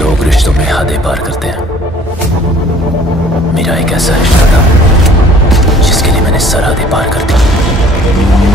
लोग रिश्तों में हदें पार करते हैं। मेरा एक ऐसा रिश्ता था जिसके लिए मैंने सरहदें पार कर दी।